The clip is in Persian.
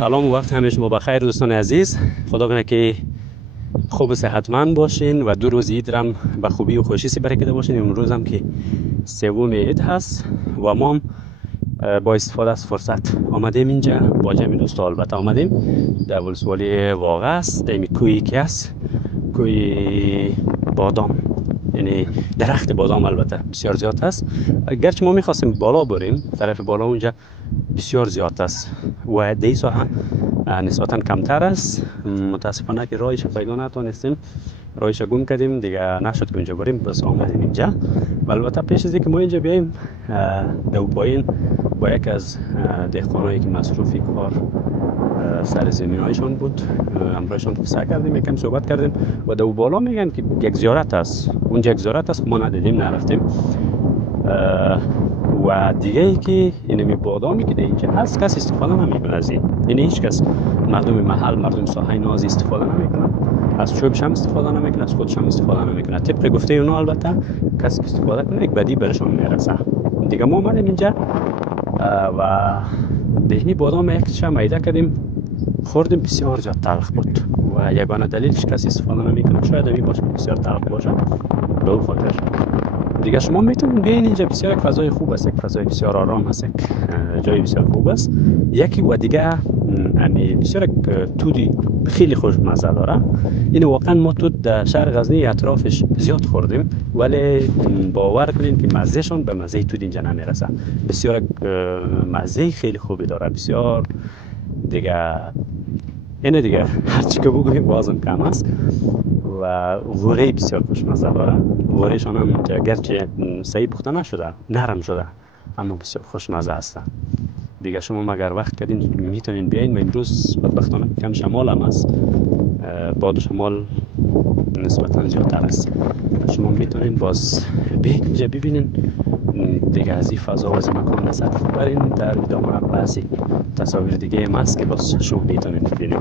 سلام و وقت همه شما بخیر دوستان عزیز. خدا کنه که خوب و صحتمند باشین و دو روز عید رم به خوبی و خوشی سپری کرده باشین. امروز هم که سوم عید هست و ما هم با استفاده از فرصت آمدیم اینجا با جمعی دوستا. البته آمدیم در ولسوالی واقع است، در کویی که است، کوی بادام، یعنی درخت بادام البته بسیار زیاد است. گرچه ما میخواستیم بالا بریم، طرف بالا اونجا بسیار زیاد است و دی ساحه نسبتا کمتر است. متاسفانه که راهش پیدا نتونستیم، راهش گم کردیم دیگه، نشد که اونجا بریم، بس آمدیم اینجا. و البته پیش از اینکه ما اینجا بیاییم دو پایین با یک از دهقانایی که مصروفی کار سر زمین هایشان بود همراهشان قصه کردیم، یکم صحبت کردیم و دو بالا میگن که یک زیارت است، اونجا یک زیارت است، ما ندیدیم نرفتیم. و دیگه ای که اینمی بادامی که در اینجا هست کس استفاده نمیکنه از این، یعنی هیچ کس، مردم محل، مردم ساحه ناز استفاده نمیکنن، از چوبش هم استفاده نمیکنه، از خودش هم استفاده نمیکنه. طبق گفته اونا البته کس استفاده کنه یک بدی برشون میرسه. دیگه ما اومدیم اینجا و دهنی بادام یک چه میده کردیم، خوردیم، بسیار زیاد تلخ بود و یگانه دلیلش کسی استفاده نمیکنه، شاید همین باشه بسیار تلخ باشه به اون خاطر. دیگه شما میتونید بیاین اینجا، بسیار یک فضای خوب است، یک فضای بسیار آرام است، یک جای بسیار خوب است. یکی و دیگه یعنی بسیار تودی خیلی خوشمزه داره. این واقعا ما تود در شهر غزنی اطرافش زیاد خوردیم ولی باور کنین که مزهشون به مزه تود اینجا نمیرسه. بسیار مزه خیلی خوبی داره، بسیار دیگه اینه دیگه هرچی که بگویم بازم کم است. و غوره بسیار خوشمزه داره. غورهشان هم گرچه صحیح پخته نشده، نرم شده، اما بسیار خوشمزه هستن. دیگه شما مگر وقت کردین میتونین بیاین. و امروز بدبختانه کم شمال هم است، باد شمال نسبتا زیادتر است. شما میتونین باز بیاین اینجا ببینین دیگه از این فضا و از این مکان لذت ببرین. در ادامه بعضی تصاویر دیگه هم هست که باز شما میتونین ببینین.